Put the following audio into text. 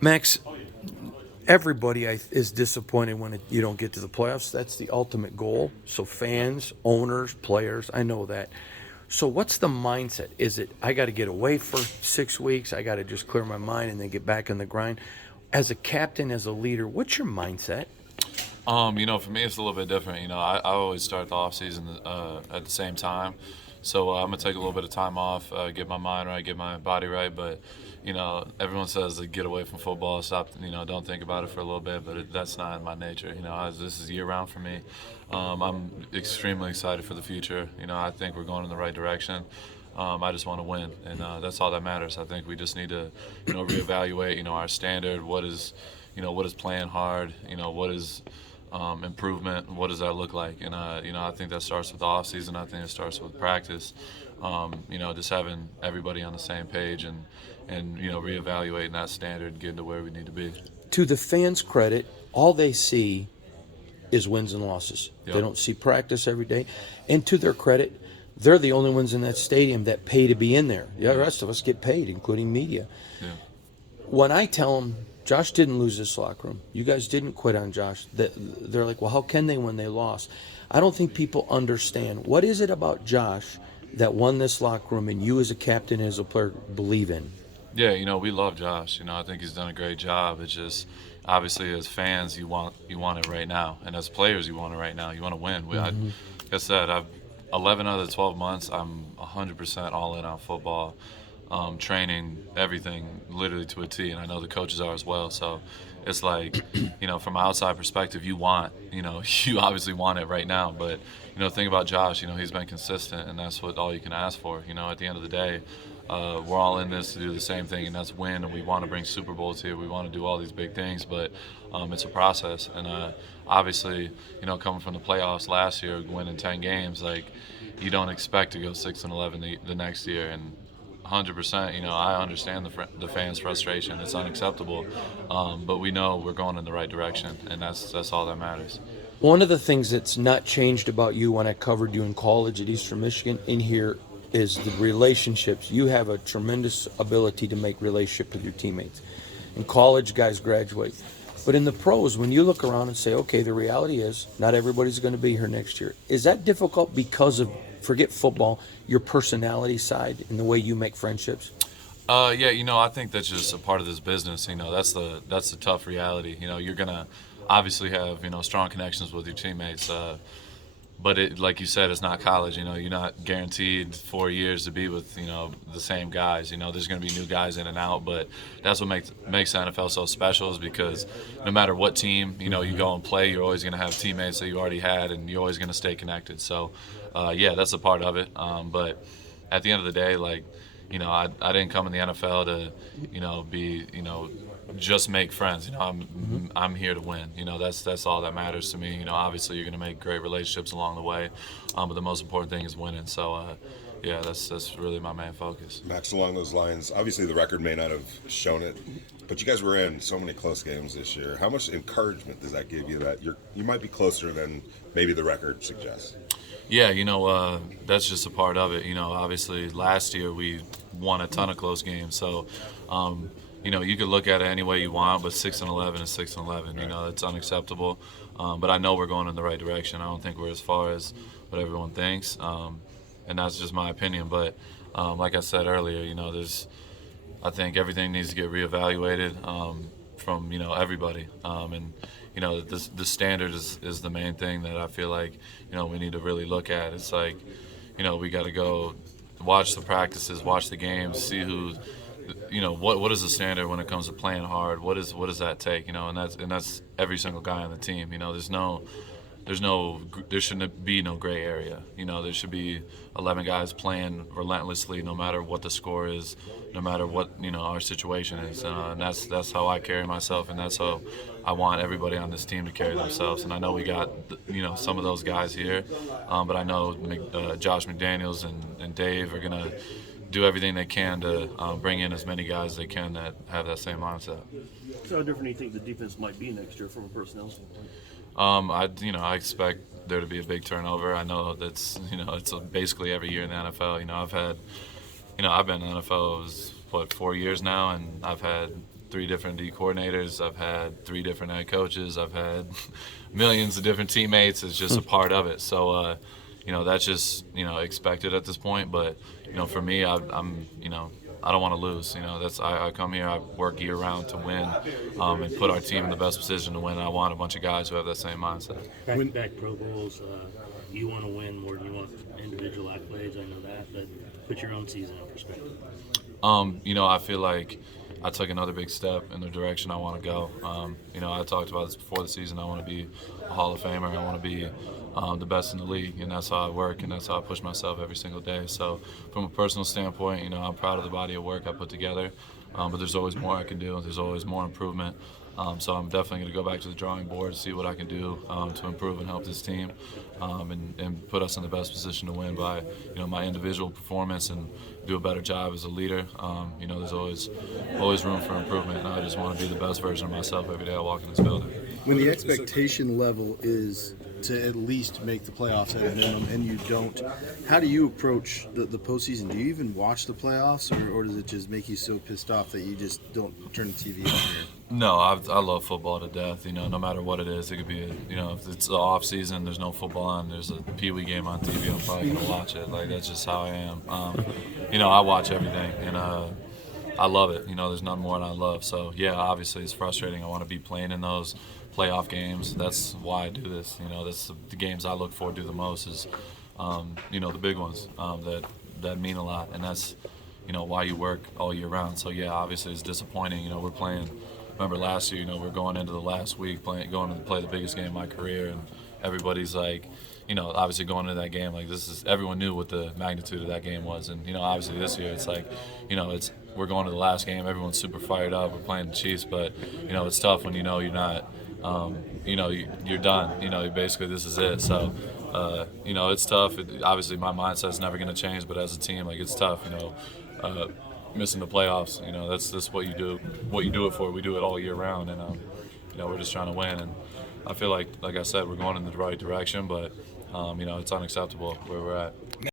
Max, everybody is disappointed when you don't get to the playoffs. That's the ultimate goal. So fans, owners, players, I know that. So what's the mindset? Is it I got to get away for 6 weeks? I got to just clear my mind and then get back in the grind. As a captain, as a leader, what's your mindset? For me, it's a little bit different. I always start the off season at the same time, so I'm gonna take a little bit of time off, get my mind right, get my body right. But everyone says to get away from football, stop, don't think about it for a little bit. But that's not in my nature. This is year round for me. I'm extremely excited for the future. I think we're going in the right direction. I just want to win, and that's all that matters. I think we just need to, reevaluate, our standard. What is playing hard? What is improvement? What does that look like? And I think that starts with the off season. I think it starts with practice. Just having everybody on the same page and reevaluating that standard, getting to where we need to be. To the fans' credit, all they see is wins and losses. Yep. They don't see practice every day. And to their credit, they're the only ones in that stadium that pay to be in there. The rest of us get paid, including media. Yeah. When I tell them, Josh didn't lose this locker room, you guys didn't quit on Josh, they're like, well, how can they when they lost? I don't think people understand. What is it about Josh that won this locker room and you as a captain and as a player believe in? Yeah, we love Josh. I think he's done a great job. It's just obviously as fans, you want it right now, and as players, you want it right now. You want to win. Like I said, I've 11 out of the 12 months, I'm 100% all in on football, training, everything, literally to a T, and I know the coaches are as well. So it's like, from an outside perspective, you you obviously want it right now. But, think about Josh, he's been consistent, and that's all you can ask for. At the end of the day, we're all in this to do the same thing, and that's win. And we want to bring Super Bowls here. We want to do all these big things, but it's a process. And obviously, coming from the playoffs last year, winning 10 games, like you don't expect to go 6-11 the next year. And 100%, I understand the fans' frustration. It's unacceptable, but we know we're going in the right direction, and that's all that matters. One of the things that's not changed about you when I covered you in college at Eastern Michigan in here is the relationships. You have a tremendous ability to make relationship with your teammates. In college, guys graduate. But in the pros, when you look around and say, okay, the reality is not everybody's going to be here next year. Is that difficult because of, forget football, your personality side and the way you make friendships? Yeah, I think that's just a part of this business. That's the tough reality. You're gonna obviously have strong connections with your teammates, but like you said, it's not college. You're not guaranteed 4 years to be with the same guys. There's gonna be new guys in and out, but that's what makes the NFL so special is because no matter what team you go and play, you're always gonna have teammates that you already had, and you're always gonna stay connected. So yeah, that's a part of it. But at the end of the day, like. I didn't come in the NFL to, be, just make friends. I'm here to win. That's all that matters to me. Obviously you're going to make great relationships along the way, but the most important thing is winning. So, yeah, that's really my main focus. Max, along those lines, obviously the record may not have shown it, but you guys were in so many close games this year. How much encouragement does that give you that you might be closer than maybe the record suggests? Yeah, that's just a part of it. Obviously last year we won a ton of close games. So, you could look at it any way you want, but 6-11 is 6-11. It's unacceptable. But I know we're going in the right direction. I don't think we're as far as what everyone thinks. And that's just my opinion. But like I said earlier, I think everything needs to get reevaluated from, everybody. And the standard is the main thing that I feel like we need to really look at. It's like we got to go watch the practices, watch the games, see who what is the standard when it comes to playing hard. What does that take? And that's every single guy on the team. There shouldn't be no gray area. There should be 11 guys playing relentlessly, no matter what the score is, no matter what our situation is. And that's how I carry myself, and that's how I want everybody on this team to carry themselves. And I know we got some of those guys here, but I know Josh McDaniels and Dave are gonna do everything they can to bring in as many guys as they can that have that same mindset. So how different do you think the defense might be next year from a personnel standpoint? I expect there to be a big turnover. I know that's it's basically every year in the NFL. I've been in the NFL 4 years now, and I've had 3 different D coordinators. I've had 3 different head coaches. I've had millions of different teammates. It's just a part of it. So, that's just, expected at this point. But, for me, I'm I don't want to lose. I come here, I work year round to win, and put our team in the best position to win. I want a bunch of guys who have that same mindset. Back-to-back Pro Bowls, you want to win more than you want individual accolades. I know that, but put your own season in perspective. I feel like I took another big step in the direction I want to go. I talked about this before the season. I want to be a Hall of Famer. I want to be the best in the league, and that's how I work, and that's how I push myself every single day. So from a personal standpoint, I'm proud of the body of work I put together, but there's always more I can do. There's always more improvement. So I'm definitely going to go back to the drawing board, see what I can do to improve and help this team, and put us in the best position to win by, my individual performance and do a better job as a leader. There's always room for improvement, and I just want to be the best version of myself every day I walk in this building. When the expectation level is to at least make the playoffs at a minimum, and you don't, how do you approach the postseason? Do you even watch the playoffs, or does it just make you so pissed off that you just don't turn the TV on here? No, I love football to death. No matter what it is, it could be, if it's the off season, there's no football on, there's a Pee Wee game on TV, I'm probably gonna watch it. Like, that's just how I am. I watch everything, and I love it. There's nothing more than I love. So yeah, obviously it's frustrating. I want to be playing in those playoff games. That's why I do this. That's the games I look forward to the most is, the big ones that mean a lot, and that's, why you work all year round. So yeah, obviously it's disappointing. We're playing. Remember last year, we're going into the last week going to play the biggest game of my career, and everybody's like, obviously going into that game, like everyone knew what the magnitude of that game was, and obviously this year it's like, we're going to the last game, everyone's super fired up, we're playing the Chiefs, but it's tough when you're not, you're done, basically this is it. So, it's tough. Obviously my mindset's never going to change, but as a team, like, it's tough, missing the playoffs, that's what you do it for. We do it all year round, and we're just trying to win. And I feel like I said, we're going in the right direction, but it's unacceptable where we're at.